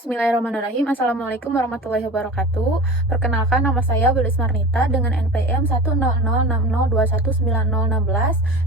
Bismillahirrahmanirrahim. Assalamualaikum warahmatullahi wabarakatuh. Perkenalkan, nama saya Wilis Marnita dengan NPM 10060219016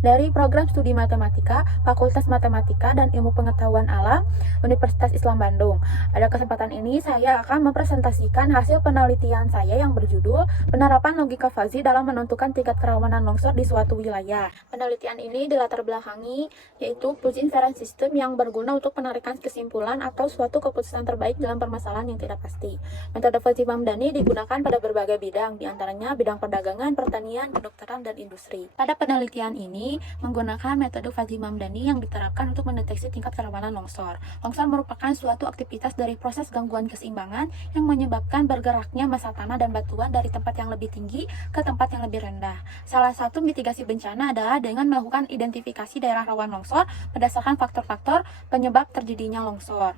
dari Program Studi Matematika, Fakultas Matematika dan Ilmu Pengetahuan Alam, Universitas Islam Bandung. Pada kesempatan ini saya akan mempresentasikan hasil penelitian saya yang berjudul Penerapan Logika Fuzzy dalam menentukan tingkat kerawanan longsor di suatu wilayah. Penelitian ini dilatar belakangi yaitu Fuzzy Inference System yang berguna untuk penarikan kesimpulan atau suatu keputusan terbaik dalam permasalahan yang tidak pasti. Metode Fuzzy Mamdani digunakan pada berbagai bidang, diantaranya bidang perdagangan, pertanian, kedokteran, dan industri. Pada penelitian ini menggunakan metode Fuzzy Mamdani yang diterapkan untuk mendeteksi tingkat kerawanan longsor. Longsor merupakan suatu aktivitas dari proses gangguan keseimbangan yang menyebabkan bergeraknya massa tanah dan batuan dari tempat yang lebih tinggi ke tempat yang lebih rendah. Salah satu mitigasi bencana adalah dengan melakukan identifikasi daerah rawan longsor berdasarkan faktor-faktor penyebab terjadinya longsor.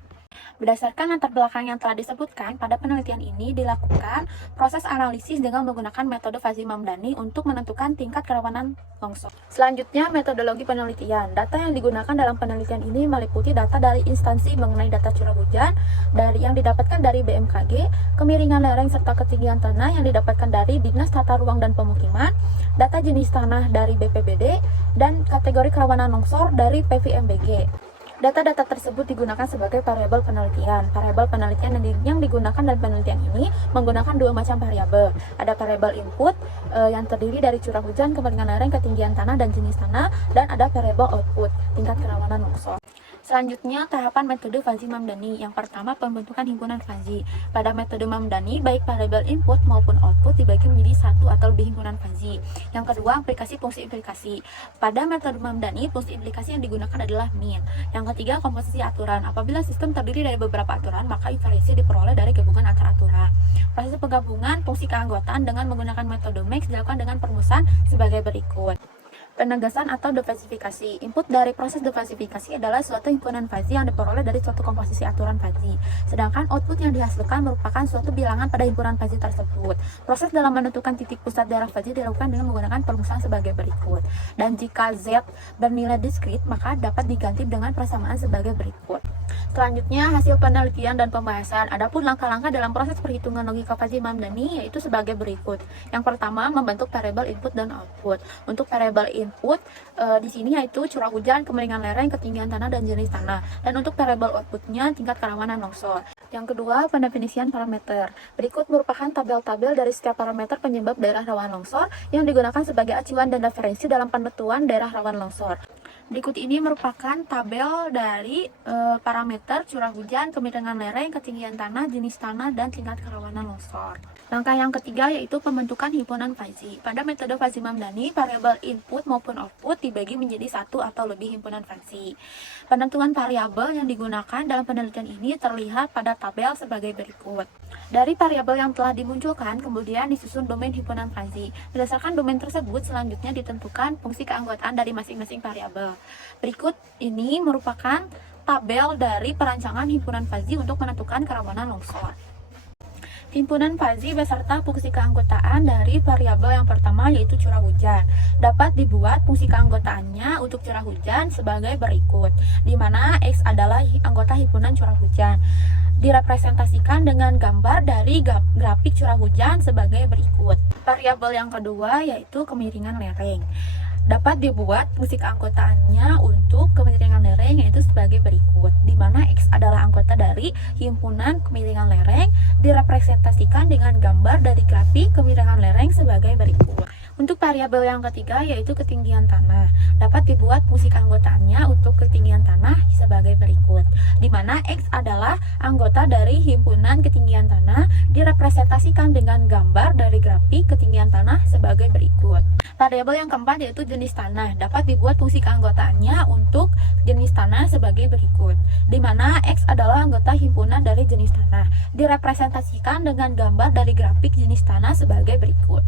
Berdasarkan latar belakang yang telah disebutkan, pada penelitian ini dilakukan proses analisis dengan menggunakan metode Fuzzy Mamdani untuk menentukan tingkat kerawanan longsor. Selanjutnya, metodologi penelitian. Data yang digunakan dalam penelitian ini meliputi data dari instansi mengenai data curah hujan yang didapatkan dari BMKG, kemiringan lereng serta ketinggian tanah yang didapatkan dari Dinas Tata Ruang dan Pemukiman, data jenis tanah dari BPBD, dan kategori kerawanan longsor dari PVMBG. Data-data tersebut digunakan sebagai variabel penelitian. Variabel penelitian yang digunakan dalam penelitian ini menggunakan dua macam variabel. Ada variabel input yang terdiri dari curah hujan, kemiringan lereng, ketinggian tanah, dan jenis tanah, dan ada variabel output, tingkat kerawanan longsor. Selanjutnya, tahapan metode Fuzzy Mamdani. Yang pertama, pembentukan himpunan fuzzy. Pada metode Mamdani, baik variabel input maupun output dibagi menjadi satu atau lebih himpunan fuzzy. Yang kedua, aplikasi fungsi implikasi. Pada metode Mamdani, fungsi implikasi yang digunakan adalah min. Yang ketiga, komposisi aturan. Apabila sistem terdiri dari beberapa aturan, maka inferensi diperoleh dari gabungan antara aturan. Proses penggabungan fungsi keanggotaan dengan menggunakan metode max dilakukan dengan perumusan sebagai berikut. Penegasan atau diversifikasi. Input dari proses diversifikasi adalah suatu himpunan fuzzy yang diperoleh dari suatu komposisi aturan fuzzy. Sedangkan output yang dihasilkan merupakan suatu bilangan pada himpunan fuzzy tersebut. Proses dalam menentukan titik pusat daerah fuzzy dilakukan dengan menggunakan perumusan sebagai berikut. Dan jika Z bernilai diskrit, maka dapat diganti dengan persamaan sebagai berikut. Selanjutnya, hasil penelitian dan pembahasan. Adapun langkah-langkah dalam proses perhitungan logika Fuzzy Mamdani yaitu sebagai berikut. Yang pertama, membentuk variabel input dan output. Untuk variabel input di sini yaitu curah hujan, kemiringan lereng, ketinggian tanah, dan jenis tanah. Dan untuk variabel outputnya tingkat kerawanan longsor. Yang kedua, pendefinisian parameter. Berikut merupakan tabel-tabel dari setiap parameter penyebab daerah rawan longsor yang digunakan sebagai acuan dan referensi dalam penentuan daerah rawan longsor. Berikut ini merupakan tabel dari parameter curah hujan, kemiringan lereng, ketinggian tanah, jenis tanah, dan tingkat kerawanan longsor. Langkah yang ketiga yaitu pembentukan himpunan fuzzy. Pada metode Fuzzy Mamdani, variabel input maupun output dibagi menjadi satu atau lebih himpunan fuzzy. Penentuan variabel yang digunakan dalam penelitian ini terlihat pada tabel sebagai berikut. Dari variabel yang telah dimunculkan, kemudian disusun domain himpunan fuzzy. Berdasarkan domain tersebut, selanjutnya ditentukan fungsi keanggotaan dari masing-masing variabel. Berikut ini merupakan tabel dari perancangan himpunan fuzzy untuk menentukan kerawanan longsor. Himpunan fuzzy beserta fungsi keanggotaan dari variabel yang pertama yaitu curah hujan. Dapat dibuat fungsi keanggotaannya untuk curah hujan sebagai berikut, di mana X adalah anggota himpunan curah hujan. Direpresentasikan dengan gambar dari grafik curah hujan sebagai berikut. Variabel yang kedua yaitu kemiringan lereng. Dapat dibuat fungsi keanggotaannya untuk kemiringan lereng yaitu sebagai berikut, di mana X adalah anggota dari himpunan kemiringan lereng, direpresentasikan dengan gambar dari grafik kemiringan lereng sebagai berikut. Untuk variabel yang ketiga yaitu ketinggian tanah, dapat dibuat fungsi keanggotaannya untuk ketinggian tanah sebagai berikut, di mana X adalah anggota dari himpunan ketinggian tanah, direpresentasikan dengan gambar dari grafik ketinggian tanah sebagai berikut. Variabel yang keempat yaitu jenis tanah, dapat dibuat fungsi keanggotaannya untuk jenis tanah sebagai berikut, di mana X adalah anggota himpunan dari jenis tanah, direpresentasikan dengan gambar dari grafik jenis tanah sebagai berikut.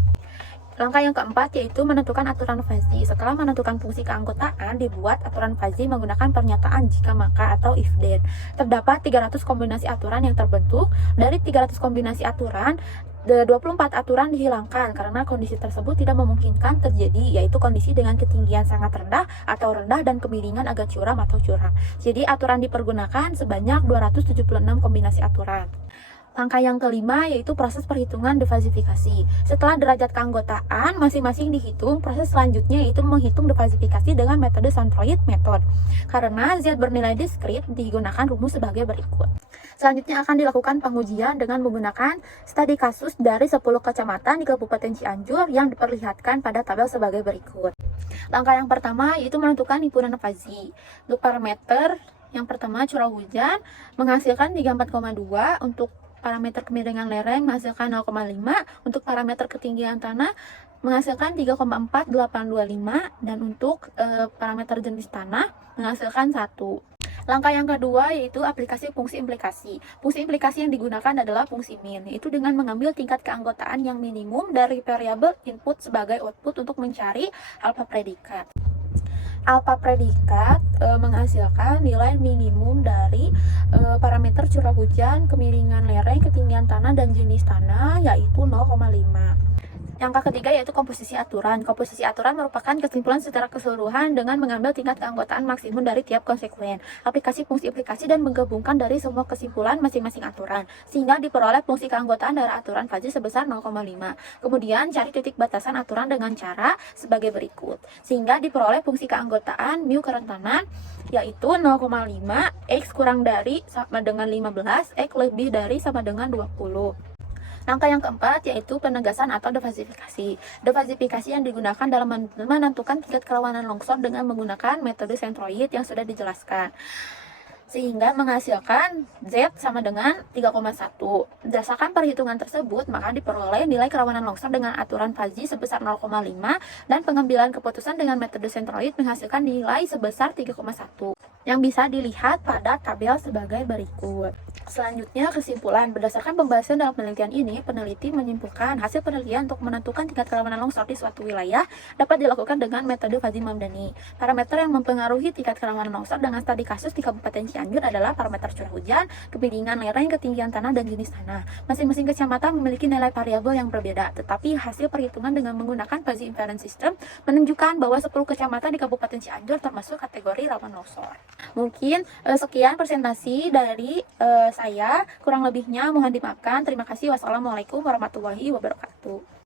Langkah yang keempat yaitu menentukan aturan fuzzy. Setelah menentukan fungsi keanggotaan, dibuat aturan fuzzy menggunakan pernyataan jika maka atau if then. Terdapat 300 kombinasi aturan yang terbentuk. Dari 300 kombinasi aturan, 24 aturan dihilangkan karena kondisi tersebut tidak memungkinkan terjadi, yaitu kondisi dengan ketinggian sangat rendah atau rendah dan kemiringan agak curam atau curam. Jadi aturan dipergunakan sebanyak 276 kombinasi aturan. Langkah yang kelima yaitu proses perhitungan defasifikasi. Setelah derajat keanggotaan masing-masing dihitung, proses selanjutnya yaitu menghitung defasifikasi dengan metode centroid method. Karena Z bernilai diskrit, digunakan rumus sebagai berikut. Selanjutnya akan dilakukan pengujian dengan menggunakan studi kasus dari 10 kecamatan di Kabupaten Cianjur yang diperlihatkan pada tabel sebagai berikut. Langkah yang pertama yaitu menentukan himpunan fasi. Untuk parameter yang pertama curah hujan menghasilkan 34,2, untuk parameter kemiringan lereng menghasilkan 0,5, untuk parameter ketinggian tanah menghasilkan 3,4825, dan untuk parameter jenis tanah menghasilkan 1. Langkah yang kedua yaitu aplikasi fungsi implikasi. Fungsi implikasi yang digunakan adalah fungsi min, yaitu dengan mengambil tingkat keanggotaan yang minimum dari variabel input sebagai output untuk mencari alfa predikat. Alfa predikat menghasilkan nilai minimum dari parameter curah hujan, kemiringan lereng, ketinggian tanah, dan jenis tanah, yaitu 0,5. Yang ketiga yaitu komposisi aturan. Komposisi aturan merupakan kesimpulan secara keseluruhan dengan mengambil tingkat keanggotaan maksimum dari tiap konsekuen, aplikasi fungsi implikasi, dan menggabungkan dari semua kesimpulan masing-masing aturan, sehingga diperoleh fungsi keanggotaan dari aturan fuzzy sebesar 0,5. Kemudian cari titik batasan aturan dengan cara sebagai berikut, sehingga diperoleh fungsi keanggotaan mu kerentanan yaitu 0,5 X kurang dari sama dengan 15, X lebih dari sama dengan 20. Langkah yang keempat yaitu penegasan atau defasifikasi. Defasifikasi yang digunakan dalam menentukan tingkat kerawanan longsor dengan menggunakan metode centroid yang sudah dijelaskan, sehingga menghasilkan Z sama dengan 3,1. Berdasarkan perhitungan tersebut, maka diperoleh nilai kerawanan longsor dengan aturan fuzzy sebesar 0,5 dan pengambilan keputusan dengan metode centroid menghasilkan nilai sebesar 3,1 yang bisa dilihat pada tabel sebagai berikut. Selanjutnya, kesimpulan. Berdasarkan pembahasan dalam penelitian ini, peneliti menyimpulkan hasil penelitian untuk menentukan tingkat kerawanan longsor di suatu wilayah dapat dilakukan dengan metode Fuzzy-Mamdani. Parameter yang mempengaruhi tingkat kerawanan longsor dengan studi kasus di Kabupaten Cianjur adalah parameter curah hujan, kemiringan lereng, ketinggian tanah, dan jenis tanah. Masing-masing kecamatan memiliki nilai variabel yang berbeda, tetapi hasil perhitungan dengan menggunakan Fuzzy Inference System menunjukkan bahwa 10 kecamatan di Kabupaten Cianjur termasuk kategori rawan longsor. Mungkin sekian presentasi dari saya, kurang lebihnya mohon dimaafkan. Terima kasih. Wassalamualaikum warahmatullahi wabarakatuh.